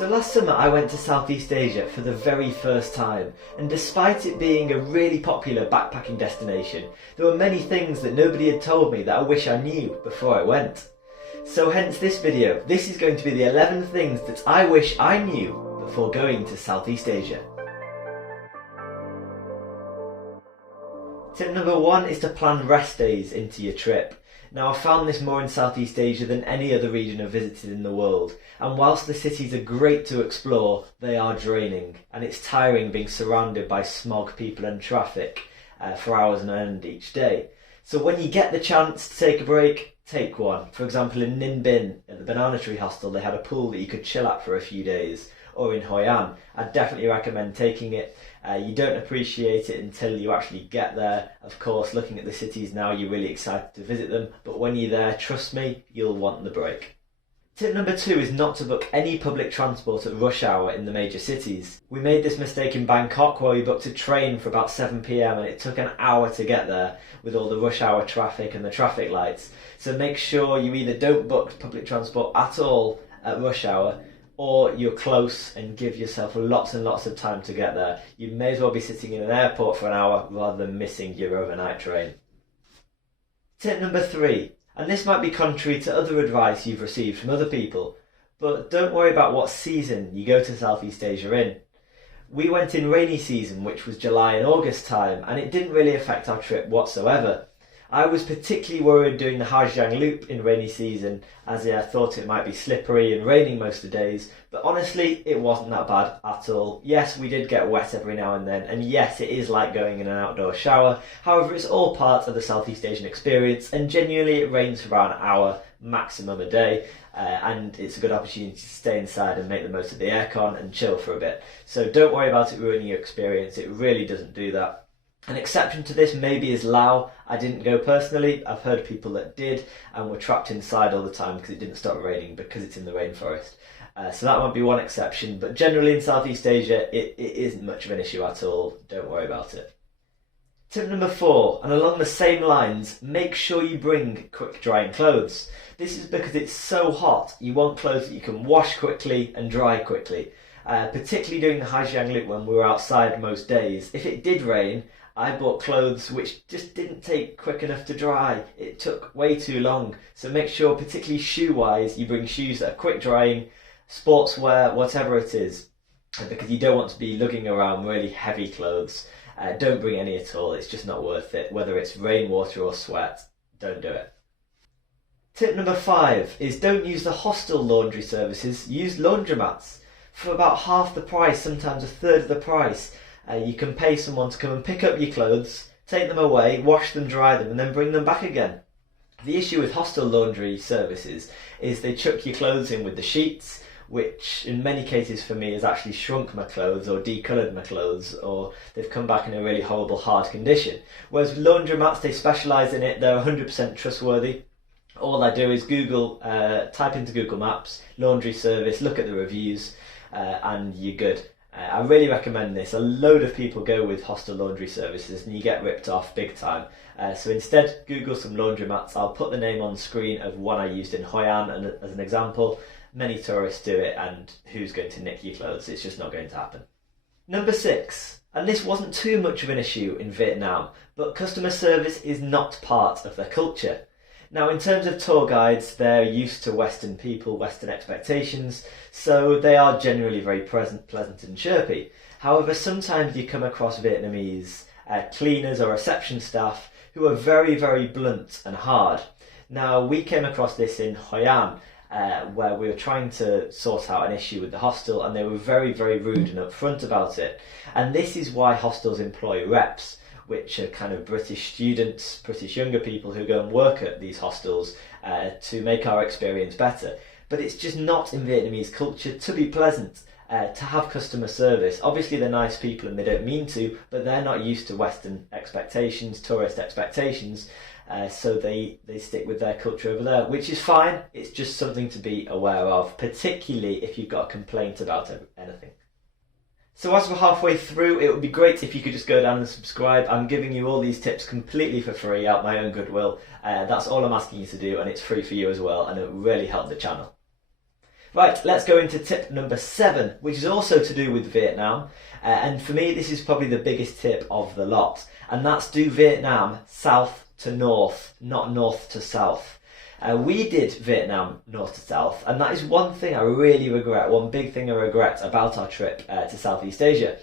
So last summer I went to Southeast Asia for the very first time, and despite it being a really popular backpacking destination, there were many things that nobody had told me that I wish I knew before I went. So hence this video. This is going to be the 11 things that I wish I knew before going to Southeast Asia. Tip number 1 is to plan rest days into your trip. Now, I've found this more in Southeast Asia than any other region I've visited in the world, and whilst the cities are great to explore, they are draining, and it's tiring being surrounded by smog, people and traffic for hours on end each day. So when you get the chance to take a break, take one. For example, in Ninh at the Banana Tree Hostel, they had a pool that you could chill at for a few days. Or in Hoi An, I'd definitely recommend taking it. You don't appreciate it until you actually get there. Of course, looking at the cities now, you're really excited to visit them, but when you're there, trust me, you'll want the break. Tip number 2 is not to book any public transport at rush hour in the major cities. We made this mistake in Bangkok where we booked a train for about 7 PM and it took an hour to get there with all the rush hour traffic and the traffic lights. So make sure you either don't book public transport at all at rush hour, or you're close and give yourself lots and lots of time to get there. You may as well be sitting in an airport for an hour rather than missing your overnight train. Tip number 3, and this might be contrary to other advice you've received from other people, but don't worry about what season you go to Southeast Asia in. We went in rainy season, which was July and August time, and it didn't really affect our trip whatsoever. I was particularly worried doing the Giang loop in rainy season, as I thought it might be slippery and raining most of the days, but honestly it wasn't that bad at all. Yes, we did get wet every now and then, and yes, it is like going in an outdoor shower. However, it's all part of the Southeast Asian experience, and genuinely it rains for about an hour maximum a day, and it's a good opportunity to stay inside and make the most of the aircon and chill for a bit. So don't worry about it ruining your experience, it really doesn't do that. An exception to this maybe is Laos. I didn't go personally. I've heard of people that did and were trapped inside all the time because it didn't stop raining because it's in the rainforest. So that might be one exception, but generally in Southeast Asia it isn't much of an issue at all. Don't worry about it. Tip number 4, and along the same lines, make sure you bring quick drying clothes. This is because it's so hot, you want clothes that you can wash quickly and dry quickly. Particularly during the Giang loop when we were outside most days. If it did rain, I bought clothes which just didn't take quick enough to dry. It took way too long. So make sure, particularly shoe-wise, you bring shoes that are quick drying, sportswear, whatever it is, because you don't want to be lugging around really heavy clothes. Don't bring any at all, it's just not worth it. Whether it's rainwater or sweat, don't do it. Tip number 5 is don't use the hostel laundry services, use laundromats. For about half the price, sometimes a third of the price, you can pay someone to come and pick up your clothes, take them away, wash them, dry them, and then bring them back again. The issue with hostel laundry services is they chuck your clothes in with the sheets, which in many cases for me has actually shrunk my clothes or decoloured my clothes, or they've come back in a really horrible hard condition. Whereas with laundromats, they specialise in it, they're 100% trustworthy. All I do is type into Google Maps, laundry service, look at the reviews, and you're good. I really recommend this. A load of people go with hostel laundry services and you get ripped off big time. So instead, Google some laundromats. I'll put the name on screen of one I used in Hoi An and as an example. Many tourists do it, and who's going to nick your clothes? It's just not going to happen. Number 6, and this wasn't too much of an issue in Vietnam, but customer service is not part of their culture. Now, in terms of tour guides, they're used to Western people, Western expectations, so they are generally very pleasant and chirpy. However, sometimes you come across Vietnamese cleaners or reception staff who are very, very blunt and hard. Now, we came across this in Hoi An, where we were trying to sort out an issue with the hostel, and they were very, very rude and upfront about it. And this is why hostels employ reps, which are kind of British students, British younger people who go and work at these hostels to make our experience better. But it's just not in Vietnamese culture to be pleasant, to have customer service. Obviously they're nice people and they don't mean to, but they're not used to Western expectations, tourist expectations, so they stick with their culture over there, which is fine. It's just something to be aware of, particularly if you've got a complaint about anything. So as we're halfway through, it would be great if you could just go down and subscribe. I'm giving you all these tips completely for free, out my own goodwill. That's all I'm asking you to do, and it's free for you as well, and it will really help the channel. Right, let's go into tip number 7, which is also to do with Vietnam. And for me, this is probably the biggest tip of the lot. And that's do Vietnam south to north, not north to south. We did Vietnam north to south, and that is one thing I really regret, one big thing I regret about our trip to Southeast Asia.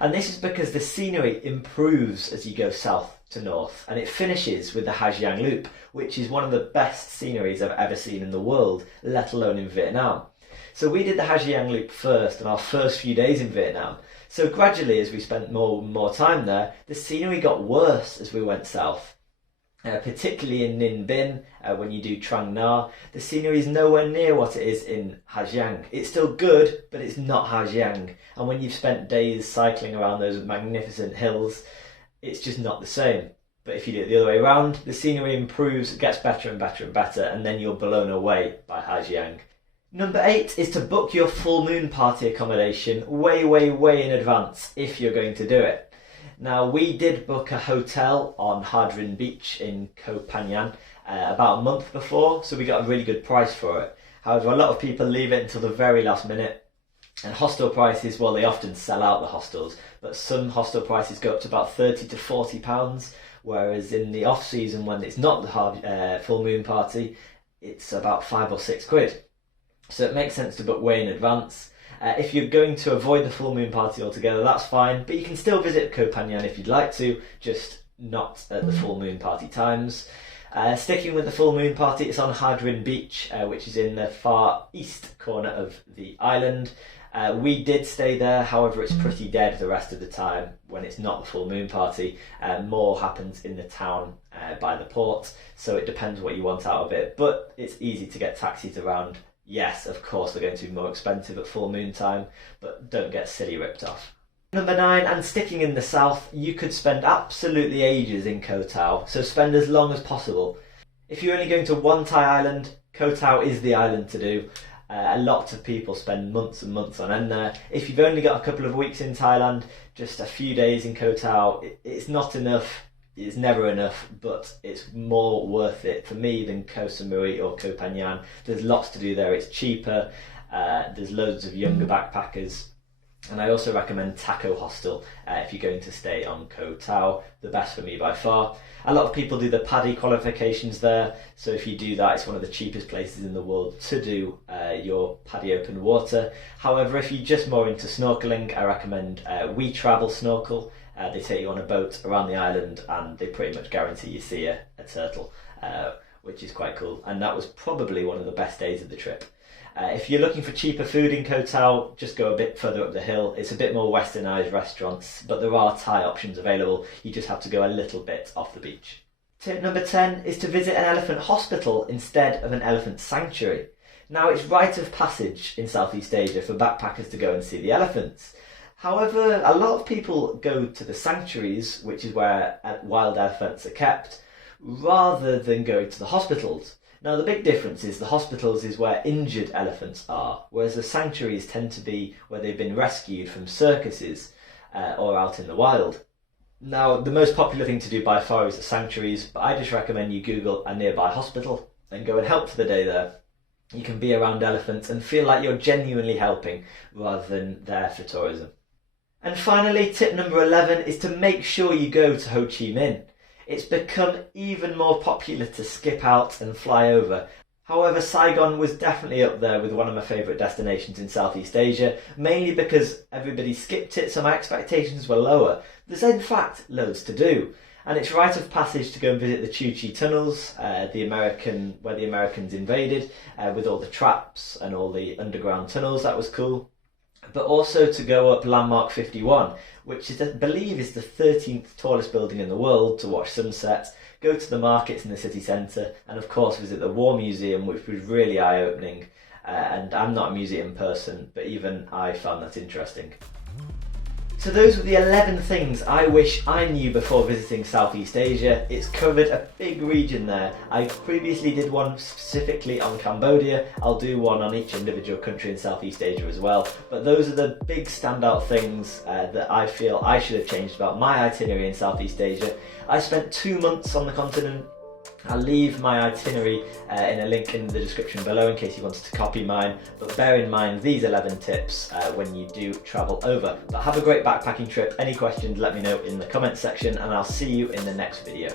And this is because the scenery improves as you go south to north, and it finishes with the Giang Loop, which is one of the best sceneries I've ever seen in the world, let alone in Vietnam. So we did the Giang Loop first on our first few days in Vietnam. So gradually, as we spent more time there, the scenery got worse as we went south. Particularly in Ninh Binh, when you do Trang Na, the scenery is nowhere near what it is in Giang. It's still good, but it's not Giang. And when you've spent days cycling around those magnificent hills, it's just not the same. But if you do it the other way around, the scenery improves, gets better and better and better, and then you're blown away by Giang. Number 8 is to book your full moon party accommodation way in advance if you're going to do it. Now, we did book a hotel on Ha Drin Beach in Koh Tao about a month before, so we got a really good price for it. However, a lot of people leave it until the very last minute, and hostel prices, well, they often sell out the hostels, but some hostel prices go up to about £30 to £40, whereas in the off-season, when it's not the full moon party, it's about £5 or £6. So it makes sense to book way in advance. If you're going to avoid the full moon party altogether, that's fine, but you can still visit Koh Tao if you'd like to, just not at the full moon party times. Sticking with the full moon party, it's on Ha Drin Beach, which is in the far east corner of the island. We did stay there, however it's pretty dead the rest of the time when it's not the full moon party. More happens in the town by the port, so it depends what you want out of it, but it's easy to get taxis around. Yes, of course they're going to be more expensive at full moon time, but don't get silly ripped off. Number 9, and sticking in the south, you could spend absolutely ages in Koh Tao, so spend as long as possible. If you're only going to one Thai island, Koh Tao is the island to do. A lot of people spend months and months on end there. If you've only got a couple of weeks in Thailand, just a few days in Koh Tao, it's not enough. It's never enough, but it's more worth it for me than Koh Samui or Koh Phangan. There's lots to do there. It's cheaper. There's loads of younger backpackers. And I also recommend Taco Hostel if you're going to stay on Koh Tao, the best for me by far. A lot of people do the PADI qualifications there, so if you do that, it's one of the cheapest places in the world to do your PADI open water. However, if you're just more into snorkeling, I recommend We Travel Snorkel. They take you on a boat around the island and they pretty much guarantee you see a turtle, which is quite cool. And that was probably one of the best days of the trip. If you're looking for cheaper food in Koh Tao, just go a bit further up the hill. It's a bit more westernised restaurants, but there are Thai options available. You just have to go a little bit off the beach. Tip number 10 is to visit an elephant hospital instead of an elephant sanctuary. Now, it's rite of passage in Southeast Asia for backpackers to go and see the elephants. However, a lot of people go to the sanctuaries, which is where wild elephants are kept, rather than going to the hospitals. Now, the big difference is the hospitals is where injured elephants are, whereas the sanctuaries tend to be where they've been rescued from circuses or out in the wild. Now, the most popular thing to do by far is the sanctuaries, but I just recommend you Google a nearby hospital and go and help for the day there. You can be around elephants and feel like you're genuinely helping rather than there for tourism. And finally, tip number 11 is to make sure you go to Ho Chi Minh. It's become even more popular to skip out and fly over. However, Saigon was definitely up there with one of my favourite destinations in Southeast Asia, mainly because everybody skipped it, so my expectations were lower. There's in fact loads to do, and it's rite of passage to go and visit the Chu Chi tunnels, where the Americans invaded, with all the traps and all the underground tunnels. That was cool. But also to go up Landmark 51, which is, I believe is the 13th tallest building in the world, to watch sunsets, go to the markets in the city centre, and of course visit the War Museum, which was really eye-opening. And I'm not a museum person, but even I found that interesting. So those were the 11 things I wish I knew before visiting Southeast Asia. It's covered a big region there. I previously did one specifically on Cambodia. I'll do one on each individual country in Southeast Asia as well. But those are the big standout things that I feel I should have changed about my itinerary in Southeast Asia. I spent 2 months on the continent. I'll leave my itinerary in a link in the description below in case you wanted to copy mine, but bear in mind these 11 tips when you do travel over. But have a great backpacking trip. Any questions, let me know in the comments section, and I'll see you in the next video.